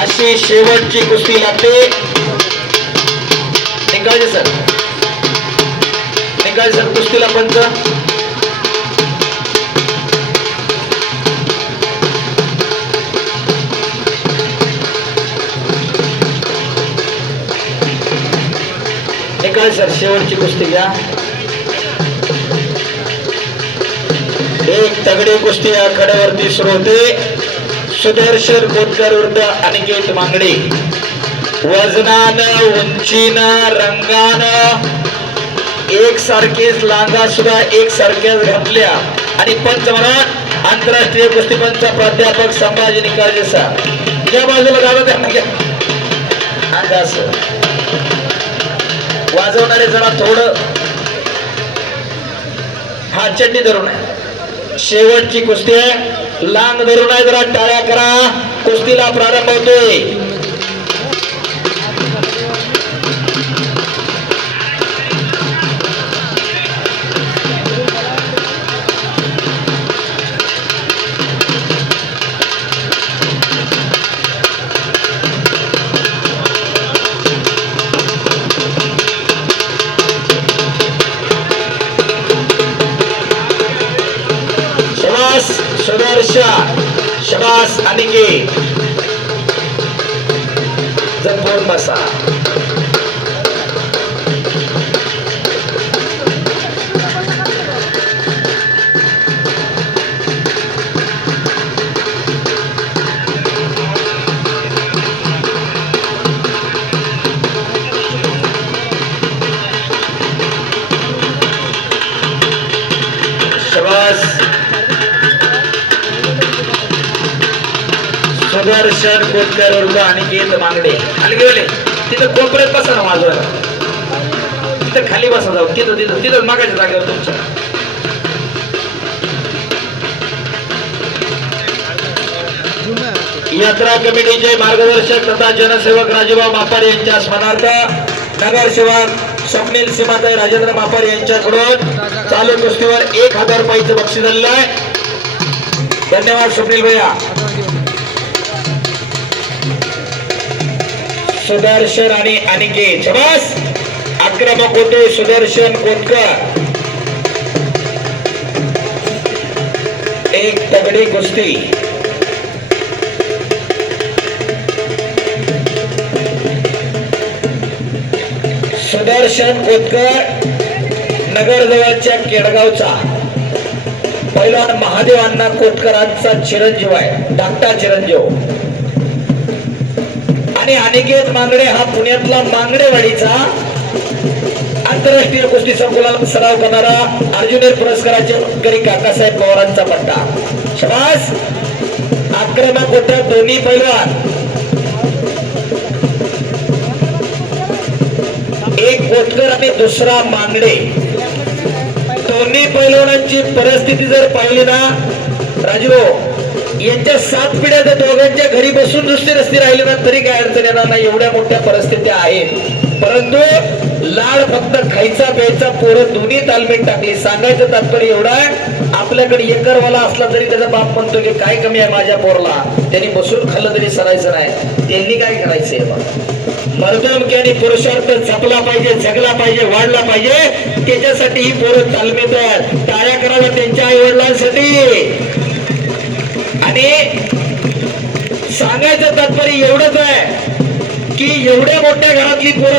अशी शेवटची कुस्ती लागते. निकाळजे सर, निकाळजे सर, कुस्तीला पंच. निकाळजे सर, शेवटची कुस्ती घ्या. एक तगडी कुस्ती आखाड्यावरती सुरू होते. सुदर्शन कोतकर विरुद्ध अनिकेत मांगडे. वजनानं, उंचीनं, रंगानं एक सारखीच लांगा सुद्धा एक सारख्याच घातल्या. आणि पंच म्हणून आंतरराष्ट्रीय कुस्तीपंच प्राध्यापक संभाजी निकाळजे सर या बाजूला जागा त्यांना घ्या. अंदाज वाजवणारे जरा थोडं हात चड्डी धरून आहे. शेवटची कुस्ती आहे. लांग धरून आहे, जरा टाळ्या करा. कुस्तीला प्रारंभ होतोय. सुदर्शन, शबास अनिकेत. जपून बसा. शबास सुदर्शन कोतकर विरुद्ध अनिकेत मांगडे. खाली गेले तिथं कोपऱ्यात बसा ना वाजवायला. तिथं खाली बसा जाऊ. तिथं तिथं तिथं मागायच्या जागेवर तुमच्या. यात्रा कमिटीचे मार्गदर्शक तथा जनसेवक राजूभाऊ मापार यांच्या स्मरणार्थ नगरसेवक स्वप्नील सीमाताई राजेंद्र मापार यांच्याकडून चालू कुस्तीवर 1000 रुपयाचं बक्षीस झालेलं आहे. धन्यवाद स्वप्नील भैया. सुदर्शन आणि अनिकेत शबास. आक्रमक होते सुदर्शन कोतकर. एक तगडी कुस्ती. सुदर्शन कोतकर नगर जवळच्या केडगावचा पैलवान महादेव अण्णा कोतकरांचा चिरंजीव आहे, धाकटा चिरंजीव. आणि अनिकेत मांगडे हा पुण्यातला मांगडेवाडीचा आंतरराष्ट्रीय कुस्ती संकुलात सराव करणारा अर्जुन पुरस्काराचे मानकरी काकासाहेब पवारांचा पट्टा. शबास. आक्रमक होता दोन्ही पैलवान. एक कोतकर आणि दुसरा मांगडे. दोन्ही पैलवानांची परिस्थिती जर पाहिली ना राजू, यांच्या 7 पिढ्या तर दोघांच्या घरी बसून नुसते रस्ते राहिले ना तरी काय अडचण येणार नाही. एवढ्या मोठ्या परिस्थित्या आहेत. परंतु लाड फक्त खायचा प्यायचा पोरं दोन्ही तालमीत टाकली. सांगायचं तात्पर्य एवढा आहे, आपल्याकडे एकरवाला असला तरी त्याचा बाप म्हणतो की काय कमी आहे माझ्या पोरला, त्यांनी बसून खाल्लं तरी सरायचं नाही. त्यांनी काय करायचंय मर्दमकी आणि पुरुषार्थ जपला पाहिजे, जगला पाहिजे, वाढला पाहिजे. त्याच्यासाठी ही पोरं तालमीत आहेत. टाळ्या कराव्या त्यांच्या आई वडिलांसाठी. आणि सांगायचं तात्पर्य एवढंच आहे की एवढ्या मोठ्या घरातली पोरं